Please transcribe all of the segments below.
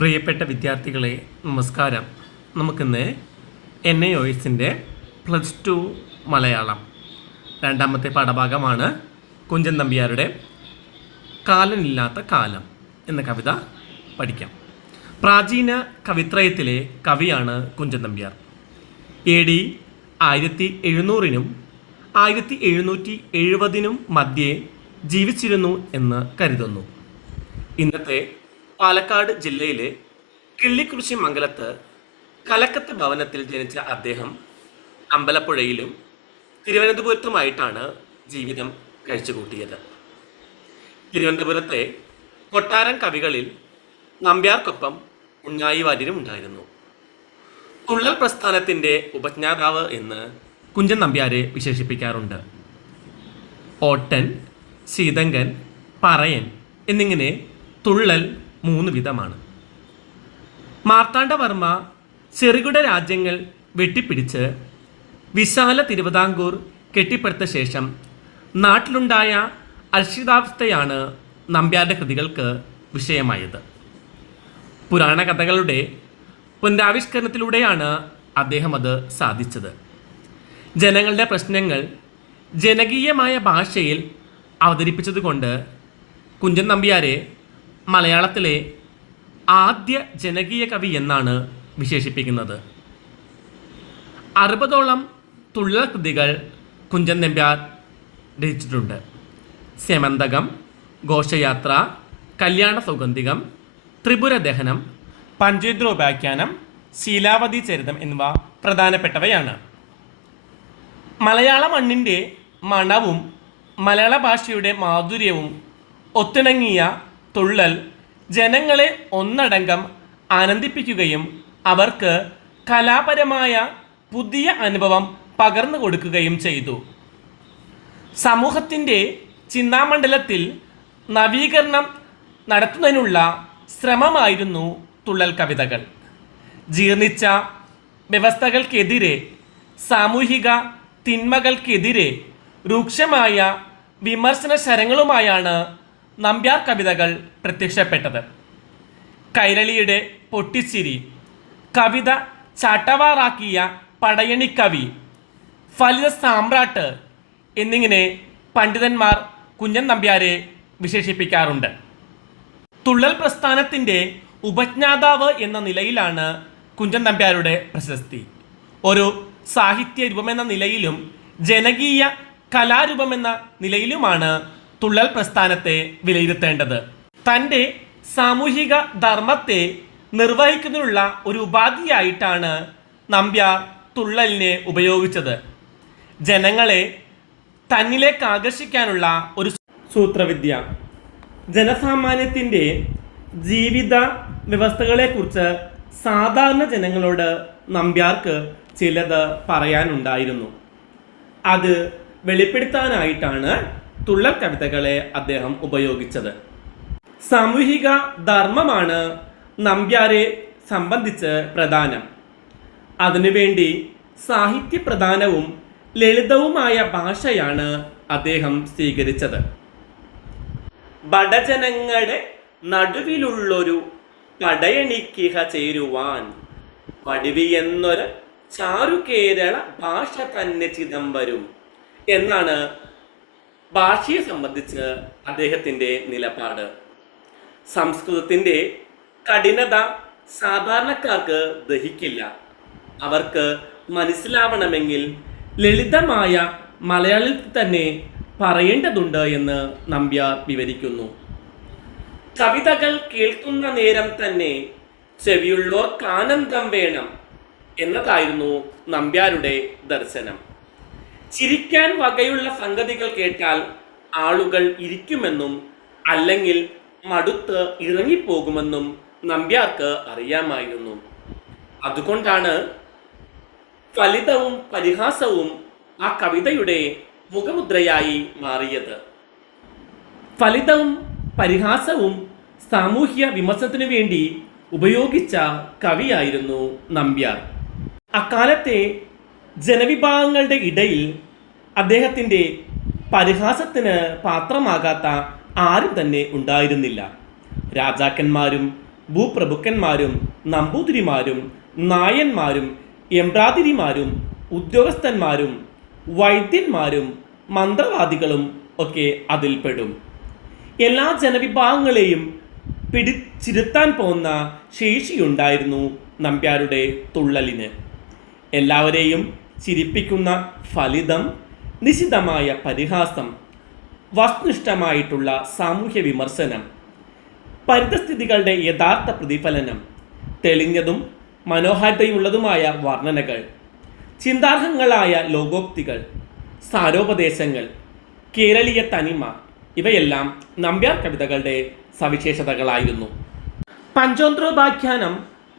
പ്രിയപ്പെട്ട വിദ്യാർത്ഥികളെ നമസ്കാരം. നമുക്കിന്ന് എൻ ഐ ഒയ്സിന്റെ പ്ലസ് ടു മലയാളം. രണ്ടാമത്തെ പാഠഭാഗമാണ് കുഞ്ചൻ നമ്പ്യാരുടെ കാലനില്ലാത്ത കാലം എന്ന കവിത പഠിക്കാം. പ്രാചീന കവിത്രയത്തിലെ കവിയാണ് കുഞ്ചൻ നമ്പ്യാർ. എ ഡി ആയിരത്തി എഴുന്നൂറിനും ആയിരത്തി എഴുന്നൂറ്റി എഴുപതിനും മധ്യേ ജീവിച്ചിരുന്നു എന്ന് കരുതുന്നു. ഇന്നത്തെ പാലക്കാട് ജില്ലയിലെ കിള്ളിക്കുറിശി മംഗലത്ത് കലക്കത്ത് ഭവനത്തിൽ ജനിച്ച അദ്ദേഹം അമ്പലപ്പുഴയിലും തിരുവനന്തപുരത്തുമായിട്ടാണ് ജീവിതം കഴിച്ചുകൂട്ടിയത്. തിരുവനന്തപുരത്തെ കൊട്ടാരം കവികളിൽ നമ്പ്യാർക്കൊപ്പം ഉണ്ണായി വാര്യരും ഉണ്ടായിരുന്നു. തുള്ളൽ പ്രസ്ഥാനത്തിന്റെ ഉപജ്ഞാതാവ് എന്ന് കുഞ്ചൻ നമ്പ്യാരെ വിശേഷിപ്പിക്കാറുണ്ട്. ഓട്ടൻ ശീതങ്കൻ പറയൻ എന്നിങ്ങനെ തുള്ളൽ മൂന്ന് വിധമാണ്. മാർത്താണ്ഡവർമ്മ ചെറുകിട രാജ്യങ്ങൾ വെട്ടിപ്പിടിച്ച് വിശാല തിരുവിതാംകൂർ കെട്ടിപ്പടുത്ത ശേഷം നാട്ടിലുണ്ടായ അർഷിതാവസ്ഥയാണ് നമ്പ്യാരുടെ കൃതികൾക്ക് വിഷയമായത്. പുരാണ കഥകളുടെ പുനരാവിഷ്കരണത്തിലൂടെയാണ് അദ്ദേഹം അത് സാധിച്ചത്. ജനങ്ങളുടെ പ്രശ്നങ്ങൾ ജനകീയമായ ഭാഷയിൽ അവതരിപ്പിച്ചതുകൊണ്ട് കുഞ്ചൻ നമ്പ്യാരെ മലയാളത്തിലെ ആദ്യ ജനകീയ കവി എന്നാണ് വിശേഷിപ്പിക്കുന്നത്. അറുപതോളം തുള്ളൽ കൃതികൾ കുഞ്ചൻ നമ്പ്യാർ രചിച്ചിട്ടുണ്ട്. സ്യമന്തകം ഘോഷയാത്ര കല്യാണ സൗഗന്ധികം ത്രിപുര ദഹനം പഞ്ചേന്ദ്രോപാഖ്യാനം ശീലാവതി ചരിതം എന്നിവ പ്രധാനപ്പെട്ടവയാണ്. മലയാള മണ്ണിന്റെ മണവും മലയാള ഭാഷയുടെ മാധുര്യവും ഒത്തിണങ്ങിയ തുള്ളൽ ജനങ്ങളെ ഒന്നടങ്കം ആനന്ദിപ്പിക്കുകയും അവർക്ക് കലാപരമായ പുതിയ അനുഭവം പകർന്നു കൊടുക്കുകയും ചെയ്തു. സമൂഹത്തിന്റെ ചിന്താമണ്ഡലത്തിൽ നവീകരണം നടത്തുന്നതിനുള്ള ശ്രമമായിരുന്നു തുള്ളൽ കവിതകൾ. ജീർണിച്ച വ്യവസ്ഥകൾക്കെതിരെ സാമൂഹിക തിന്മകൾക്കെതിരെ രൂക്ഷമായ വിമർശന ശരങ്ങളുമായാണ് നമ്പ്യാർ കവിതകൾ പ്രത്യക്ഷപ്പെട്ടത്. കൈരളിയുടെ പൊട്ടിച്ചിരി കവിത ചാട്ടവാറാക്കിയ പടയണിക്കവി ഫലിത സാമ്രാട്ട് എന്നിങ്ങനെ പണ്ഡിതന്മാർ കുഞ്ഞൻ നമ്പ്യാരെ വിശേഷിപ്പിക്കാറുണ്ട്. തുള്ളൽ പ്രസ്ഥാനത്തിന്റെ ഉപജ്ഞാതാവ് എന്ന നിലയിലാണ് കുഞ്ചൻ നമ്പ്യാരുടെ പ്രശസ്തി. ഒരു സാഹിത്യ രൂപമെന്ന നിലയിലും ജനകീയ കലാരൂപമെന്ന നിലയിലുമാണ് തുള്ളൽ പ്രസ്ഥാനത്തെ വിലയിരുത്തേണ്ടത്. തന്റെ സാമൂഹിക ധർമ്മത്തെ നിർവഹിക്കുന്നതിനുള്ള ഒരു ഉപാധിയായിട്ടാണ് നമ്പ്യാർ തുള്ളലിനെ ഉപയോഗിച്ചത്. ജനങ്ങളെ തന്നിലേക്ക് ആകർഷിക്കാനുള്ള ഒരു സൂത്രവിദ്യ. ജനസാമാന്യത്തിന്റെ ജീവിത വ്യവസ്ഥകളെക്കുറിച്ച് സാധാരണ ജനങ്ങളോട് നമ്പ്യാർക്ക് ചിലത് പറയാനുണ്ടായിരുന്നു. അത് വെളിപ്പെടുത്താനായിട്ടാണ് തുള്ളൽ കവിതകളെ അദ്ദേഹം ഉപയോഗിച്ചത്. സാമൂഹിക ധർമ്മമാണ് നമ്പ്യാരെ സംബന്ധിച്ച് പ്രധാനം. അതിനുവേണ്ടി സാഹിത്യ പ്രധാനവും ലളിതവുമായ ഭാഷയാണ് അദ്ദേഹം സ്വീകരിച്ചത്. ബടജനങ്ങളുടെ നടുവിലുള്ളൊരു പടയണിക്കിഹ ചേരുവാൻ പടിവി എന്നൊരു ചാരുകേരള ഭാഷ തന്നെ ചിദംബരും എന്നാണ് ഭാഷയെ സംബന്ധിച്ച് അദ്ദേഹത്തിന്റെ നിലപാട്. സംസ്കൃതത്തിന്റെ കഠിനത സാധാരണക്കാർക്ക് ദഹിക്കില്ല. അവർക്ക് മനസ്സിലാവണമെങ്കിൽ ലളിതമായ മലയാളത്തിൽ തന്നെ പറയേണ്ടതുണ്ട് എന്ന് നമ്പ്യാർ വിവരിക്കുന്നു. കവിതകൾ കേൾക്കുന്ന നേരം തന്നെ ചെവിയുള്ളോർക്കാനന്ദം വേണം എന്നതായിരുന്നു നമ്പ്യാരുടെ ദർശനം. ചിരിക്കാൻ വകയുള്ള സംഗതികൾ കേട്ടാൽ ആളുകൾ ഇരിക്കുമെന്നും അല്ലെങ്കിൽ മടുത്ത് ഇറങ്ങിപ്പോകുമെന്നും നമ്പ്യാർക്ക് അറിയാമായിരുന്നു. അതുകൊണ്ടാണ് ഫലിതവും പരിഹാസവും ആ കവിതയുടെ മുഖമുദ്രയായി മാറിയത്. ഫലിതവും പരിഹാസവും സാമൂഹ്യ വിമർശനത്തിനു വേണ്ടി ഉപയോഗിച്ച കവിയായിരുന്നു നമ്പ്യാർ. അക്കാലത്തെ ജനവിഭാഗങ്ങളുടെ ഇടയിൽ അദ്ദേഹത്തിന്റെ പരിഹാസത്തിന് പാത്രമാകാത്ത ആരും തന്നെ ഉണ്ടായിരുന്നില്ല. രാജാക്കന്മാരും ഭൂപ്രഭുക്കന്മാരും നമ്പൂതിരിമാരും നായന്മാരും എംബ്രാതിരിമാരും ഉദ്യോഗസ്ഥന്മാരും വൈദ്യന്മാരും മന്ത്രവാദികളും ഒക്കെ അതിൽപ്പെടും എല്ലാ ജനവിഭാഗങ്ങളെയും പിടിച്ചിരുത്താൻ പോകുന്ന ശേഷിയുണ്ടായിരുന്നു നമ്പ്യാരുടെ തുള്ളലിന്. എല്ലാവരെയും ചിരിപ്പിക്കുന്ന ഫലിതം നിശിതമായ പരിഹാസം വസ്തുനിഷ്ഠമായിട്ടുള്ള സാമൂഹ്യ വിമർശനം പരിതസ്ഥിതികളുടെ യഥാർത്ഥ പ്രതിഫലനം തെളിഞ്ഞതും മനോഹാരിതയുള്ളതുമായ വർണനകൾ ചിന്താർഹങ്ങളായ ലോകോക്തികൾ സാരോപദേശങ്ങൾ കേരളീയ തനിമ ഇവയെല്ലാം നമ്പ്യാർ കവിതകളുടെ സവിശേഷതകളായിരുന്നു. പഞ്ചോന്ത്രോപാഖ്യാനം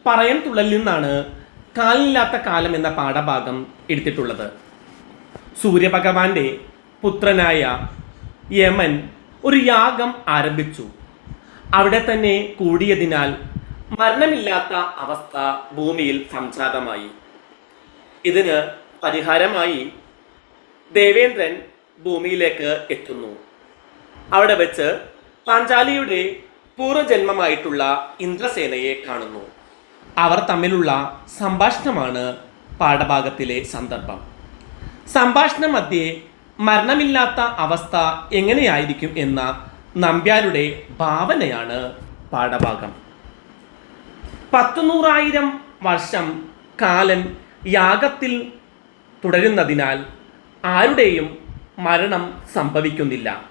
പറയം തുള്ളലിൽ നിന്നാണ് കാലില്ലാത്ത കാലം എന്ന പാഠഭാഗം എടുത്തിട്ടുള്ളത്. സൂര്യഭഗവാന്റെ പുത്രനായ യമൻ ഒരു യാഗം ആരംഭിച്ചു. അവിടെ തന്നെ കൂടിയതിനാൽ മരണമില്ലാത്ത അവസ്ഥ ഭൂമിയിൽ സംജാതമായി. ഇതിന് പരിഹാരമായി ദേവേന്ദ്രൻ ഭൂമിയിലേക്ക് എത്തുന്നു. അവിടെ വെച്ച് പാഞ്ചാലിയുടെ പൂർവജന്മമായിട്ടുള്ള ഇന്ദ്രസേനയെ കാണുന്നു. അവർ തമ്മിലുള്ള സംഭാഷണമാണ് പാഠഭാഗത്തിലെ സന്ദർഭം. സംഭാഷണ മധ്യേ മരണമില്ലാത്ത അവസ്ഥ എങ്ങനെയായിരിക്കും എന്ന നമ്പ്യാരുടെ ഭാവനയാണ് പാഠഭാഗം. പത്തുനൂറായിരം വർഷം കാലൻ യാഗത്തിൽ തുടരുന്നതിനാൽ ആരുടെയും മരണം സംഭവിക്കുന്നില്ല.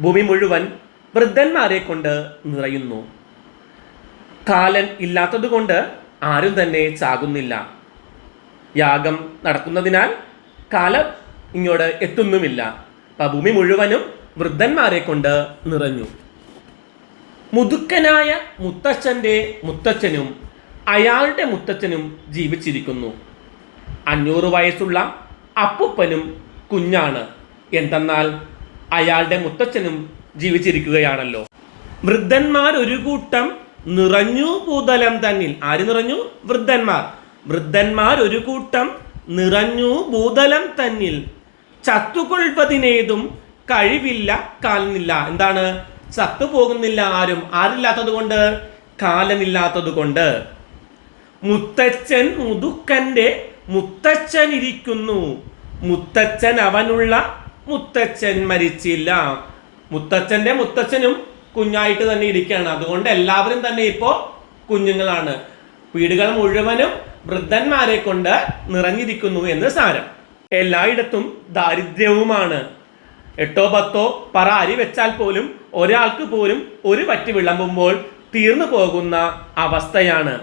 ഭൂമി മുഴുവൻ വൃദ്ധന്മാരെ കൊണ്ട് നിറയുന്നു. കാലൻ ഇല്ലാത്തതുകൊണ്ട് ആരും തന്നെ ചാകുന്നില്ല. യാഗം നടക്കുന്നതിനാൽ കാലം ഇങ്ങോട്ട് എത്തുന്നുമില്ല. അപ്പം ഭൂമി മുഴുവനും വൃദ്ധന്മാരെ കൊണ്ട് നിറഞ്ഞു. മുതുക്കനായ മുത്തച്ഛന്റെ മുത്തച്ഛനും അയാളുടെ മുത്തച്ഛനും ജീവിച്ചിരിക്കുന്നു. അഞ്ഞൂറ് വയസ്സുള്ള അപ്പുപ്പനും കുഞ്ഞാണ്. എന്തെന്നാൽ അയാളുടെ മുത്തച്ഛനും ജീവിച്ചിരിക്കുകയാണല്ലോ. വൃദ്ധന്മാർ ഒരു കൂട്ടം നിറഞ്ഞു ഭൂതലം തന്നിൽ. ആര് നിറഞ്ഞു? വൃദ്ധന്മാർ. വൃദ്ധന്മാർ ഒരു കൂട്ടം നിറഞ്ഞു ഭൂതലം തന്നിൽ. ചത്തുകൊള്ളതിനേതും കഴിവില്ല കാലനില്ല എന്താണ്? ചത്തു പോകുന്നില്ല ആരും. ആരില്ലാത്തത് കൊണ്ട് കാലനില്ലാത്തത് കൊണ്ട് മുത്തച്ഛൻ മുതുക്കന്റെ മുത്തച്ഛൻ ഇരിക്കുന്നു മുത്തച്ഛൻ അവനുള്ള മുത്തച്ഛൻ മരിച്ചില്ല. മുത്തച്ഛന്റെ മുത്തച്ഛനും കുഞ്ഞായിട്ട് തന്നെ ഇരിക്കുകയാണ്. അതുകൊണ്ട് എല്ലാവരും തന്നെ ഇപ്പോ കുഞ്ഞുങ്ങളാണ്. വീടുകൾ മുഴുവനും വൃദ്ധന്മാരെ കൊണ്ട് നിറഞ്ഞിരിക്കുന്നു എന്ന് സാരം. എല്ലായിടത്തും ദാരിദ്ര്യവുമാണ്. എട്ടോ പത്തോ പറ അരി വെച്ചാൽ പോലും ഒരാൾക്ക് പോലും ഒരു വറ്റി വിളമ്പുമ്പോൾ തീർന്നു പോകുന്ന അവസ്ഥയാണ്.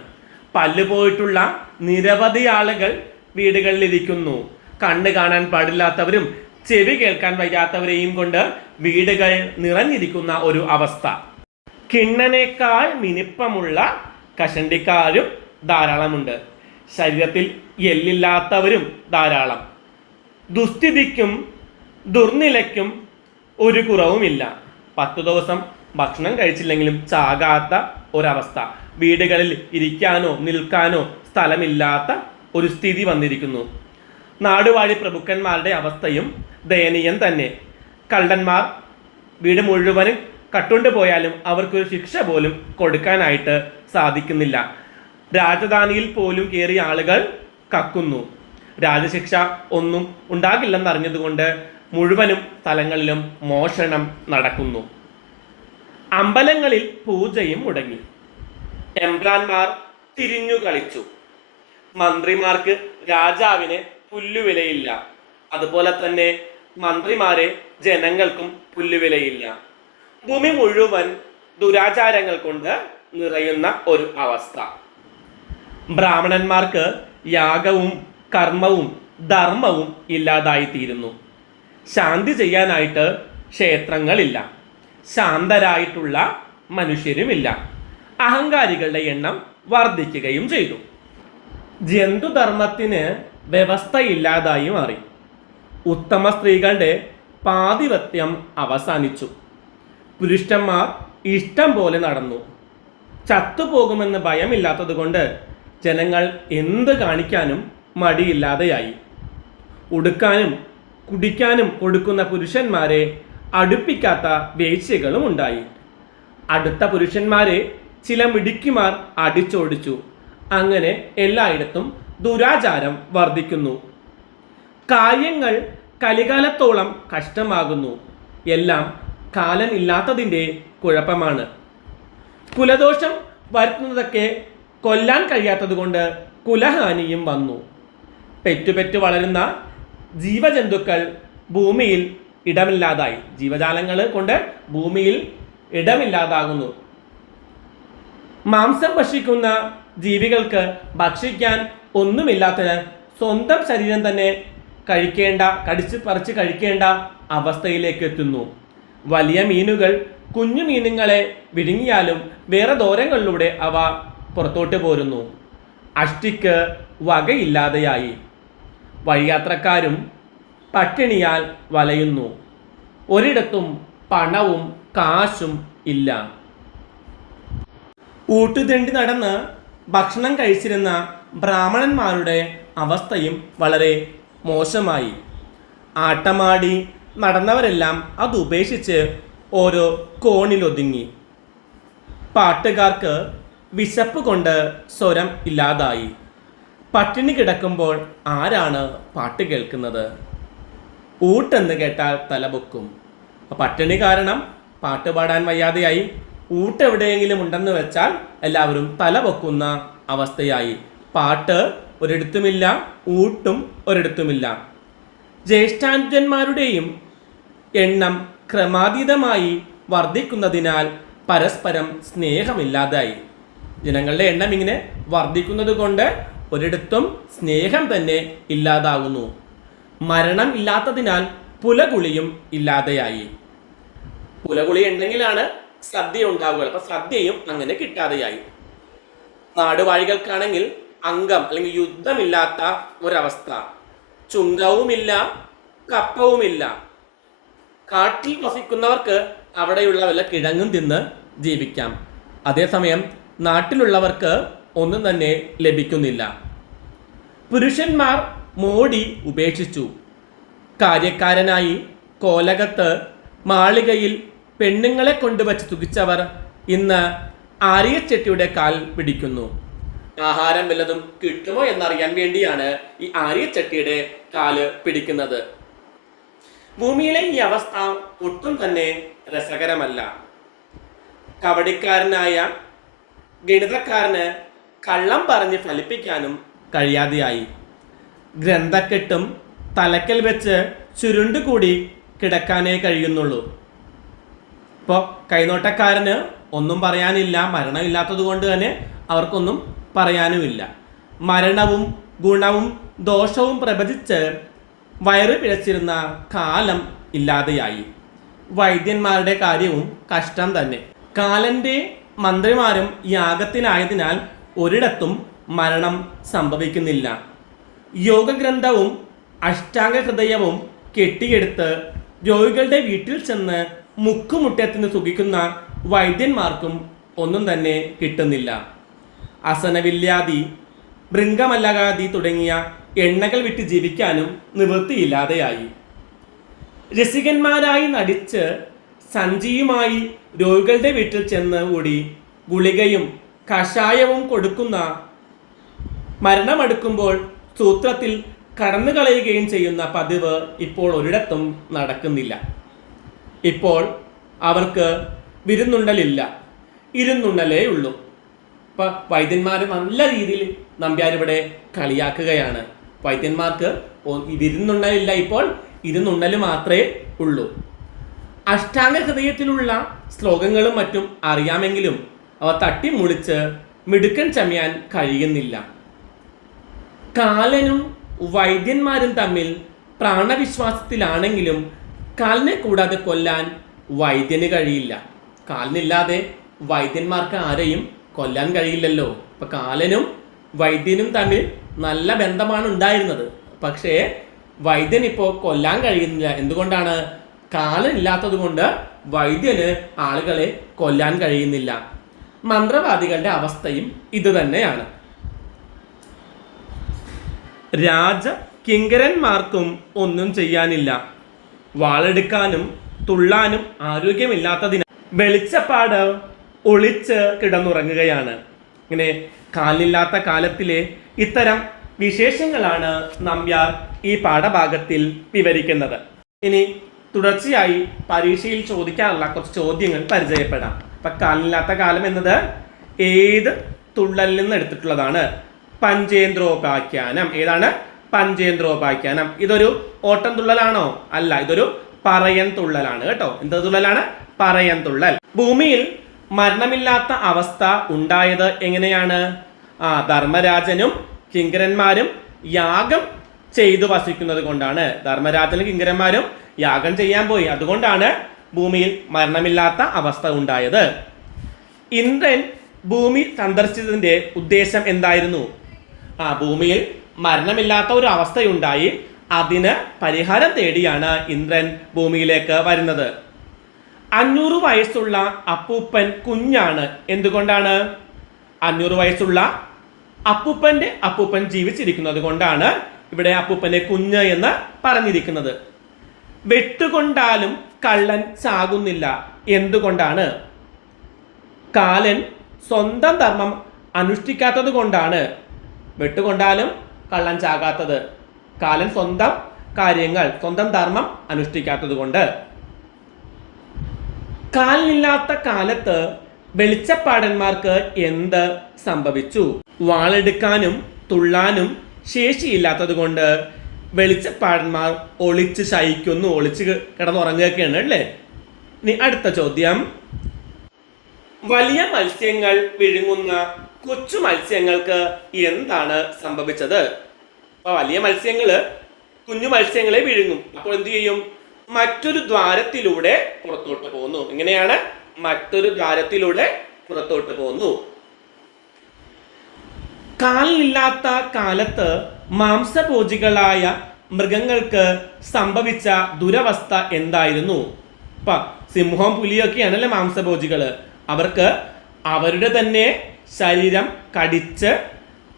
പല്ല് പോയിട്ടുള്ള നിരവധി ആളുകൾ വീടുകളിലിരിക്കുന്നു. കണ്ണ് കാണാൻ പാടില്ലാത്തവരും ചെവി കേൾക്കാൻ വയ്യാത്തവരെയും കൊണ്ട് വീടുകൾ നിറഞ്ഞിരിക്കുന്ന ഒരു അവസ്ഥ. കിണ്ണനേക്കാൾ മിനിപ്പമുള്ള കഷണ്ടിക്കാരും ധാരാളമുണ്ട്. ശരീരത്തിൽ എല്ലില്ലാത്തവരും ധാരാളം. ദുസ്ഥിതിക്കും ദുർനിലയ്ക്കും ഒരു കുറവുമില്ല. പത്ത് ദിവസം ഭക്ഷണം കഴിച്ചില്ലെങ്കിലും ചാകാത്ത ഒരവസ്ഥ. വീടുകളിൽ ഇരിക്കാനോ നിൽക്കാനോ സ്ഥലമില്ലാത്ത ഒരു സ്ഥിതി വന്നിരിക്കുന്നു. നാടുവാഴി പ്രഭുക്കന്മാരുടെ അവസ്ഥയും ദയനീയം തന്നെ. കള്ളന്മാർ വീട് മുഴുവനും കട്ടുകൊണ്ട് പോയാലും അവർക്കൊരു ശിക്ഷ പോലും കൊടുക്കാനായിട്ട് സാധിക്കുന്നില്ല. രാജധാനിയിൽ പോലും കയറിയ ആളുകൾ കക്കുന്നു. രാജശിക്ഷ ഒന്നും ഉണ്ടാകില്ലെന്നറിഞ്ഞതുകൊണ്ട് മുഴുവനും സ്ഥലങ്ങളിലും മോഷണം നടക്കുന്നു. അമ്പലങ്ങളിൽ പൂജയും മുടങ്ങി. എംപ്രാൻമാർ തിരിഞ്ഞു കളിച്ചു. മന്ത്രിമാർക്ക് രാജാവിന് പുല്ലുവിലയില്ല. അതുപോലെ തന്നെ മന്ത്രിമാരെ ജനങ്ങൾക്കും പുല്ലുവിലയില്ല. ഭൂമി മുഴുവൻ ദുരാചാരങ്ങൾ കൊണ്ട് നിറയുന്ന ഒരു അവസ്ഥ. ബ്രാഹ്മണന്മാർക്ക് യാഗവും കർമ്മവും ധർമ്മവും ഇല്ലാതായിത്തീരുന്നു. ശാന്തി ചെയ്യാനായിട്ട് ക്ഷേത്രങ്ങളില്ല. ശാന്തരായിട്ടുള്ള മനുഷ്യരുമില്ല. അഹങ്കാരികളുടെ എണ്ണം വർദ്ധിക്കുകയും ചെയ്തു. ജന്തുധർമ്മത്തിന് വ്യവസ്ഥയില്ലാതായി മാറി. ഉത്തമ സ്ത്രീകളുടെ പാതിവത്യം അവസാനിച്ചു. പുരുഷന്മാർ ഇഷ്ടം പോലെ നടന്നു. ചത്തുപോകുമെന്ന് ഭയമില്ലാത്തതുകൊണ്ട് ജനങ്ങൾ എന്ത് കാണിക്കാനും മടിയില്ലാതെയായി. ഉടുക്കാനും കുടിക്കാനും കൊടുക്കുന്ന പുരുഷന്മാരെ അടുപ്പിക്കാത്ത വേശ്യകളും ഉണ്ടായി. അടുത്ത പുരുഷന്മാരെ ചില മിടുക്കിമാർ അടിച്ചോടിച്ചു. അങ്ങനെ എല്ലായിടത്തും ദുരാചാരം വർദ്ധിക്കുന്നു. കാര്യങ്ങൾ കലികാലത്തോളം കഷ്ടമാകുന്നു. എല്ലാം കാലൻ ഇല്ലാത്തതിന്റെ കുഴപ്പമാണ്. കുലദോഷം വരുത്തുന്നതൊക്കെ കൊല്ലാൻ കഴിയാത്തതുകൊണ്ട് കുലഹാനിയും വന്നു. പെറ്റുപെറ്റു വളരുന്ന ജീവജന്തുക്കൾ ഭൂമിയിൽ ഇടമില്ലാതായി. ജീവജാലങ്ങൾ കൊണ്ട് ഭൂമിയിൽ ഇടമില്ലാതാകുന്നു. മാംസം ഭക്ഷിക്കുന്ന ജീവികൾക്ക് ഭക്ഷിക്കാൻ ഒന്നുമില്ലാത്തതിനാൽ സ്വന്തം ശരീരം തന്നെ കഴിക്കേണ്ട കടിച്ച് പറിച്ച് കഴിക്കേണ്ട അവസ്ഥയിലേക്ക് എത്തുന്നു. വലിയ മീനുകൾ കുഞ്ഞു മീനുങ്ങളെ വിഴുങ്ങിയാലും വേറെ ദൂരങ്ങളിലൂടെ അവ പുറത്തോട്ട് പോരുന്നു. അഷ്ടിക്ക് വകയില്ലാതെയായി. വഴിയാത്രക്കാരും പട്ടിണിയാൽ വലയുന്നു. ഒരിടത്തും പണവും കാശും ഇല്ല. ഊട്ടുതെണ്ടി നടന്ന് ഭക്ഷണം കഴിച്ചിരുന്ന ബ്രാഹ്മണന്മാരുടെ അവസ്ഥയും വളരെ മോശമായി. ആട്ടമാടി നടന്നവരെല്ലാം അത് ഉപേക്ഷിച്ച് ഓരോ കോണിലൊതുങ്ങി. പാട്ടുകാർക്ക് വിശപ്പ് കൊണ്ട് സ്വരം ഇല്ലാതായി. പട്ടിണി കിടക്കുമ്പോൾ ആരാണ് പാട്ട് കേൾക്കുന്നത്? ഊട്ടെന്ന് കേട്ടാൽ തലപൊക്കും പട്ടിണി കാരണം പാട്ട് പാടാൻ വയ്യാതെയായി. ഊട്ട് എവിടെയെങ്കിലും ഉണ്ടെന്ന് വെച്ചാൽ എല്ലാവരും തലപൊക്കുന്ന അവസ്ഥയായി. പാട്ട് ഒരിടത്തുമില്ല ഊട്ടും ഒരിടത്തുമില്ല. ജ്യേഷ്ഠാനുജന്മാരുടെയും എണ്ണം ക്രമാതീതമായി വർദ്ധിക്കുന്നതിനാൽ പരസ്പരം സ്നേഹമില്ലാതായി. ജനങ്ങളുടെ എണ്ണം ഇങ്ങനെ വർദ്ധിക്കുന്നത് കൊണ്ട് ഒരിടത്തും സ്നേഹം തന്നെ ഇല്ലാതാകുന്നു. മരണം ഇല്ലാത്തതിനാൽ പുലകുളിയും ഇല്ലാതെയായി. പുലകുളി ഉണ്ടെങ്കിലാണ് സദ്യ ഉണ്ടാവുക അപ്പൊ സദ്യയും അങ്ങനെ കിട്ടാതെയായി. നാടുവാഴികൾക്കാണെങ്കിൽ അംഗം അല്ലെങ്കിൽ യുദ്ധമില്ലാത്ത ഒരവസ്ഥ. ചുങ്കവുമില്ല കപ്പവുമില്ല. കാട്ടിൽ വസിക്കുന്നവർക്ക് അവിടെയുള്ള വല്ല കിഴങ്ങും തിന്ന് ജീവിക്കാം. അതേസമയം നാട്ടിലുള്ളവർക്ക് ഒന്നും തന്നെ ലഭിക്കുന്നില്ല. പുരുഷന്മാർ മോടി ഉപേക്ഷിച്ചു. കാര്യക്കാരനായി കോലകത്ത് മാളികയിൽ പെണ്ണുങ്ങളെ കൊണ്ടുവച്ച് തുകിച്ചവർ ഇന്ന് ആര്യച്ചെട്ടിയുടെ കാൽ പിടിക്കുന്നു. ആഹാരം വല്ലതും കിട്ടുമോ എന്നറിയാൻ വേണ്ടിയാണ് ഈ ആര്യച്ചട്ടിയുടെ കാൽ പിടിക്കുന്നത്. ഭൂമിയിലെ ഈ അവസ്ഥ ഒട്ടും തന്നെ രസകരമല്ല. കവടിക്കാരനായ ഗണിതക്കാരന് കള്ളം പറഞ്ഞ് ഫലിപ്പിക്കാനും കഴിയാതെയായി. ഗ്രന്ഥക്കെട്ടും തലക്കൽ വെച്ച് ചുരുണ്ടുകൂടി കിടക്കാനേ കഴിയുന്നുള്ളൂ. ഇപ്പോൾ കൈനോട്ടക്കാരന് ഒന്നും പറയാനില്ല മരണമില്ലാത്തത് കൊണ്ട് തന്നെ അവർക്കൊന്നും പറയാനുമില്ല. മരണവും ഗുണവും ദോഷവും പ്രവചിച്ച് വയറ് പിഴച്ചിരുന്ന കാലം ഇല്ലാതെയായി. വൈദ്യന്മാരുടെ കാര്യവും കഷ്ടം തന്നെ. കാലന്റെ മന്ത്രിമാരും യാഗത്തിനായതിനാൽ ഒരിടത്തും മരണം സംഭവിക്കുന്നില്ല. യോഗഗ്രന്ഥവും അഷ്ടാംഗ ഹൃദയവും കെട്ടിയെടുത്ത് രോഗികളുടെ വീട്ടിൽ ചെന്ന് മുക്കുമുട്ടത്തിന് സുഖിക്കുന്ന വൈദ്യന്മാർക്കും ഒന്നും തന്നെ കിട്ടുന്നില്ല. അസനവില്യാദി ഭൃംഗമല്ലകാതി തുടങ്ങിയ എണ്ണകൾ വിട്ട് ജീവിക്കാനും നിവൃത്തിയില്ലാതെയായി. രസികന്മാരായി നടിച്ച് സഞ്ചിയുമായി രോഗികളുടെ വീട്ടിൽ ചെന്ന് കൂടി ഗുളികയും കഷായവും കൊടുക്കുന്ന മരണമടുക്കുമ്പോൾ സൂത്രത്തിൽ കടന്നു കളയുകയും ചെയ്യുന്ന പതിവ് ഇപ്പോൾ ഒരിടത്തും നടക്കുന്നില്ല. ഇപ്പോൾ അവർക്ക് വിരുന്നുണ്ടലില്ല. ഇരുന്നുണ്ടലേ ഉള്ളൂ. ഇപ്പൊ വൈദ്യന്മാർ നല്ല രീതിയിൽ നമ്പ്യാരിവിടെ കളിയാക്കുകയാണ്. വൈദ്യന്മാർക്ക് ഒ- ഇപ്പോൾ ഇരുന്നുണ്ടൽ മാത്രമേ ഉള്ളൂ. അഷ്ടാംഗ ഹൃദയത്തിലുള്ള ശ്ലോകങ്ങളും മറ്റും അറിയാമെങ്കിലും അവ തട്ടിമുളിച്ച് മിടുക്കൻ ചമയാൻ കഴിയുന്നില്ല. കാലനും വൈദ്യന്മാരും തമ്മിൽ പ്രാണവിശ്വാസത്തിലാണെങ്കിലും കാലിനെ കൂടാതെ കൊല്ലാൻ വൈദ്യന് കഴിയില്ല. കാലിനില്ലാതെ വൈദ്യന്മാർക്ക് ആരെയും കൊല്ലാൻ കഴിയില്ലല്ലോ. ഇപ്പൊ കാലനും വൈദ്യനും തമ്മിൽ നല്ല ബന്ധമാണ് ഉണ്ടായിരുന്നത്. പക്ഷേ വൈദ്യൻ ഇപ്പോൾ കൊല്ലാൻ കഴിയുന്നില്ല. എന്തുകൊണ്ടാണ്? കാലൻ ഇല്ലാത്തത് കൊണ്ട് വൈദ്യന് ആളുകളെ കൊല്ലാൻ കഴിയുന്നില്ല. മന്ത്രവാദികളുടെ അവസ്ഥയും ഇത് തന്നെയാണ്. രാജ കിങ്കരന്മാർക്കും ഒന്നും ചെയ്യാനില്ല. വാളെടുക്കാനും തുള്ളാനും ആരോഗ്യമില്ലാത്തതിനാൽ വെളിച്ചപ്പാട് ഒളിച്ച് കിടന്നുറങ്ങുകയാണ്. ഇങ്ങനെ കാലില്ലാത്ത കാലത്തിലെ ഇത്തരം വിശേഷങ്ങളാണ് നമ്പ്യാർ ഈ പാഠഭാഗത്തിൽ വിവരിക്കുന്നത്. ഇനി തുടർച്ചയായി പരീക്ഷയിൽ ചോദിക്കാറുള്ള കുറച്ച് ചോദ്യങ്ങൾ പരിചയപ്പെടാം. അപ്പൊ കാലില്ലാത്ത കാലം എന്നത് ഏത് തുള്ളലിൽ നിന്ന് എടുത്തിട്ടുള്ളതാണ്? പഞ്ചേന്ദ്രോപാഖ്യാനം. ഏതാണ്? പഞ്ചേന്ദ്രോപാഖ്യാനം. ഇതൊരു ഓട്ടം തുള്ളലാണോ? അല്ല ഇതൊരു പറയൻ തുള്ളലാണ് കേട്ടോ. എന്ത് തുള്ളലാണ്? പറയൻ തുള്ളൽ. ഭൂമിയിൽ മരണമില്ലാത്ത അവസ്ഥ ഉണ്ടായത് എങ്ങനെയാണ്? ആ ധർമ്മരാജനും കിങ്കരന്മാരും യാഗം ചെയ്തു വസിക്കുന്നത് കൊണ്ടാണ്. ധർമ്മരാജനും കിങ്കരന്മാരും യാഗം ചെയ്യാൻ പോയി. അതുകൊണ്ടാണ് ഭൂമിയിൽ മരണമില്ലാത്ത അവസ്ഥ ഉണ്ടായത്. ഇന്ദ്രൻ ഭൂമി സന്ദർശിച്ചതിന്റെ ഉദ്ദേശം എന്തായിരുന്നു? ആ ഭൂമിയിൽ മരണമില്ലാത്ത ഒരു അവസ്ഥയുണ്ടായി. അതിന് പരിഹാരം തേടിയാണ് ഇന്ദ്രൻ ഭൂമിയിലേക്ക് വരുന്നത്. അഞ്ഞൂറ് വയസ്സുള്ള അപ്പൂപ്പൻ കുഞ്ഞാണ്. എന്തുകൊണ്ടാണ്? അഞ്ഞൂറ് വയസ്സുള്ള അപ്പൂപ്പന്റെ അപ്പൂപ്പൻ ജീവിച്ചിരിക്കുന്നത് കൊണ്ടാണ് ഇവിടെ അപ്പൂപ്പന്റെ കുഞ്ഞ് എന്ന് പറഞ്ഞിരിക്കുന്നത്. വെട്ടുകൊണ്ടാലും കള്ളൻ ചാകുന്നില്ല. എന്തുകൊണ്ടാണ്? കാലൻ സ്വന്തം ധർമ്മം അനുഷ്ഠിക്കാത്തത് കൊണ്ടാണ് വെട്ടുകൊണ്ടാലും കള്ളൻ ചാകാത്തത്. കാലൻ സ്വന്തം കാര്യങ്ങൾ സ്വന്തം ധർമ്മം അനുഷ്ഠിക്കാത്തത് കൊണ്ട്. കാലില്ലാത്ത കാലത്ത് വെളിച്ചപ്പാടന്മാർക്ക് എന്ത് സംഭവിച്ചു? വാളെടുക്കാനും തുള്ളാനും ശേഷിയില്ലാത്തത് കൊണ്ട് വെളിച്ചപ്പാടന്മാർ ഒളിച്ച് ശയിക്കുന്നു ഒളിച്ച് കിടന്നുറങ്ങുകയൊക്കെയാണ് അല്ലേ? ഇനി അടുത്ത ചോദ്യം. വലിയ മത്സ്യങ്ങൾ വിഴുങ്ങുന്ന കൊച്ചു മത്സ്യങ്ങൾക്ക് എന്താണ് സംഭവിച്ചത്? അപ്പൊ വലിയ മത്സ്യങ്ങൾ കുഞ്ഞു മത്സ്യങ്ങളെ വിഴുങ്ങും. അപ്പോൾ എന്തു ചെയ്യും? മറ്റൊരു ദ്വാരത്തിലൂടെ പുറത്തോട്ട് പോകുന്നു. ഇങ്ങനെയാണ് മറ്റൊരു ദ്വാരത്തിലൂടെ പുറത്തോട്ട് പോകുന്നു. കാലില്ലാത്ത കാലത്ത് മാംസഭോജികളായ മൃഗങ്ങൾക്ക് സംഭവിച്ച ദുരവസ്ഥ എന്തായിരുന്നു? ഇപ്പൊ സിംഹവും പുലിയൊക്കെയാണല്ലേ മാംസഭോജികൾ. അവർക്ക് അവരുടെ തന്നെ ശരീരം കടിച്ച്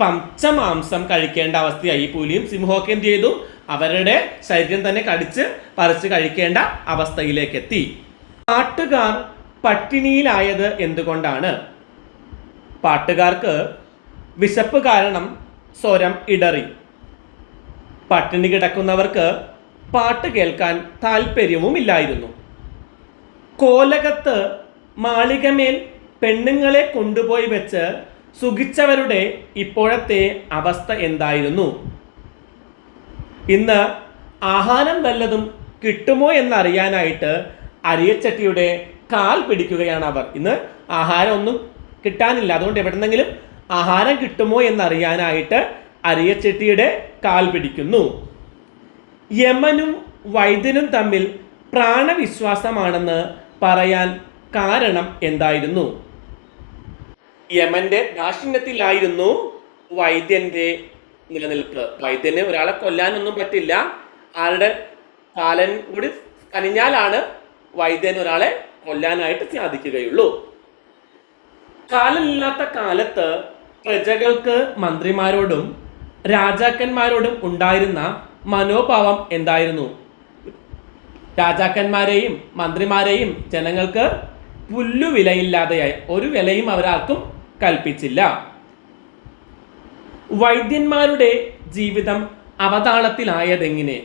പച്ചമാംസം കഴിക്കേണ്ട അവസ്ഥയായി. പുലിയും സിംഹമൊക്കെ എന്ത് ചെയ്തു? അവരുടെ ശരീരം തന്നെ കടിച്ച് പറിച്ച് കഴിക്കേണ്ട അവസ്ഥയിലേക്ക് എത്തി പാട്ടുകാർ പട്ടിണിയിലായത് എന്തുകൊണ്ടാണ്? പാട്ടുകാർക്ക് വിശപ്പ് കാരണം സ്വരം ഇടറി. പട്ടിണി കിടക്കുന്നവർക്ക് പാട്ട് കേൾക്കാൻ താല്പര്യവുമില്ലായിരുന്നു കോലകത്ത് മാളികമേൽ പെണ്ണുങ്ങളെ കൊണ്ടുപോയി വെച്ച് സുഖിച്ചവരുടെ ഇപ്പോഴത്തെ അവസ്ഥ എന്തായിരുന്നു? ഇന്ന് ആഹാരം വല്ലതും കിട്ടുമോ എന്നറിയാനായിട്ട് അരിയച്ചട്ടിയുടെ കാൽ പിടിക്കുകയാണ് അവർ. ഇന്ന് ആഹാരം ഒന്നും കിട്ടാനില്ല. അതുകൊണ്ട് എവിടെന്നെങ്കിലും ആഹാരം കിട്ടുമോ എന്നറിയാനായിട്ട് അരിയച്ചട്ടിയുടെ കാൽ പിടിക്കുന്നു. യമനും വൈദ്യനും തമ്മിൽ പ്രാണവിശ്വാസമാണെന്ന് പറയാൻ കാരണം എന്തായിരുന്നു? യമന്റെ ദാക്ഷിണ്യത്തിലായിരുന്നു വൈദ്യന്റെ നിലനിൽപ്പ്. വൈദ്യന് ഒരാളെ കൊല്ലാനൊന്നും പറ്റില്ല. ആളുടെ കാലൻ കൂടി കനിഞ്ഞാലാണ് വൈദ്യൻ ഒരാളെ കൊല്ലാനായിട്ട് സാധിക്കുകയുള്ളൂ. കാലമില്ലാത്ത കാലത്ത് പ്രജകൾക്ക് മന്ത്രിമാരോടും രാജാക്കന്മാരോടും ഉണ്ടായിരുന്ന മനോഭാവം എന്തായിരുന്നു? രാജാക്കന്മാരെയും മന്ത്രിമാരെയും ജനങ്ങൾക്ക് പുല്ലു വിലയില്ലാതെയായി ഒരു വിലയും അവരാർക്കും കൽപ്പിച്ചില്ല. വൈദ്യന്മാരുടെ ജീവിതം അവതാളത്തിലായതെങ്ങനെ?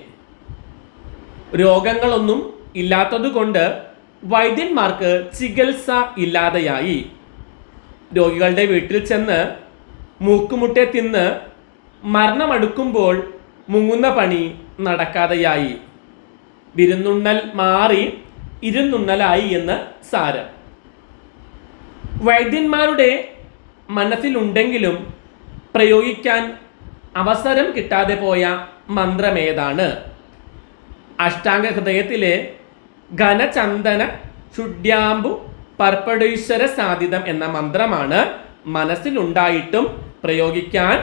രോഗങ്ങളൊന്നും ഇല്ലാത്തതുകൊണ്ട് വൈദ്യന്മാർക്ക് ചികിത്സ ഇല്ലാതെയായി. രോഗികളുടെ വീട്ടിൽ ചെന്ന് മൂക്കുമുട്ടെ തിന്ന് മരണമടുക്കുമ്പോൾ മുങ്ങുന്ന പണി നടക്കാതെയായി. വിരുന്നുണ്ണൽ മാറി ഇരുന്നുണ്ണലായി എന്ന് സാരം. വൈദ്യന്മാരുടെ മനസ്സിലുണ്ടെങ്കിലും പ്രയോഗിക്കാൻ അവസരം കിട്ടാതെ പോയ മന്ത്രമേതാണ്? അഷ്ടാംഗ ഹൃദയത്തിലെ ഘനചന്ദന ശുഡ്യാമ്പു പർപ്പടീശ്വര സാധിതം എന്ന മന്ത്രമാണ് മനസ്സിലുണ്ടായിട്ടും പ്രയോഗിക്കാൻ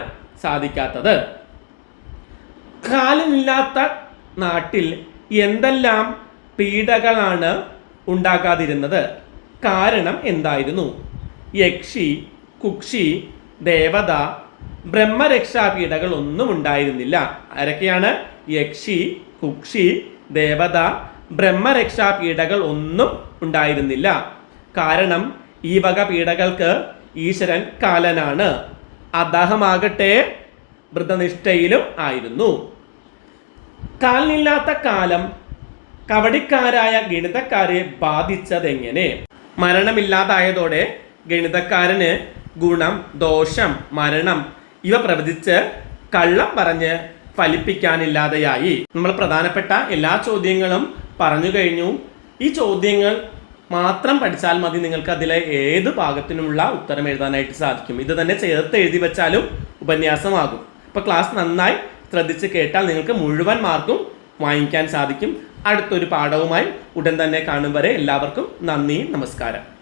സാധിക്കാത്തത്. കാലമില്ലാത്ത നാട്ടിൽ എന്തെല്ലാം പീഡകളാണ് ഉണ്ടാകാതിരുന്നത്? കാരണം എന്തായിരുന്നു? യക്ഷി കുക്ഷി ദേവത ബ്രഹ്മരക്ഷാപീഠകൾ ഒന്നും ഉണ്ടായിരുന്നില്ല ആരൊക്കെയാണ്? യക്ഷി കുക്ഷി ദേവത ബ്രഹ്മരക്ഷാപീഠകൾ ഒന്നും ഉണ്ടായിരുന്നില്ല. കാരണം ഈ വക പീഠകൾക്ക് ഈശ്വരൻ കാലനാണ്. അദ്ദേഹമാകട്ടെ വൃതനിഷ്ഠയിലും ആയിരുന്നു. കാലിനില്ലാത്ത കാലം കവടിക്കാരായ ഗണിതക്കാരെ ബാധിച്ചതെങ്ങനെ? മരണമില്ലാതായതോടെ ഗണിതക്കാരന് ഗുണം ദോഷം മരണം ഇവ പ്രവചിച്ച് കള്ളം പറഞ്ഞ് ഫലിപ്പിക്കാനില്ലാതെയായി. നമ്മൾ പ്രധാനപ്പെട്ട എല്ലാ ചോദ്യങ്ങളും പറഞ്ഞു കഴിഞ്ഞു. ഈ ചോദ്യങ്ങൾ മാത്രം പഠിച്ചാൽ മതി നിങ്ങൾക്ക് അതിലെ ഏത് ഭാഗത്തിനുമുള്ള ഉത്തരം എഴുതാനായിട്ട് സാധിക്കും. ഇത് തന്നെ ചേർത്ത് എഴുതി വെച്ചാലും ഉപന്യാസമാകും. അപ്പോൾ ക്ലാസ് നന്നായി ശ്രദ്ധിച്ച് കേട്ടാൽ നിങ്ങൾക്ക് മുഴുവൻ മാർക്കും വാങ്ങിക്കാൻ സാധിക്കും. അടുത്തൊരു പാഠവുമായി ഉടൻ തന്നെ കാണും വരെ എല്ലാവർക്കും നന്ദി നമസ്കാരം.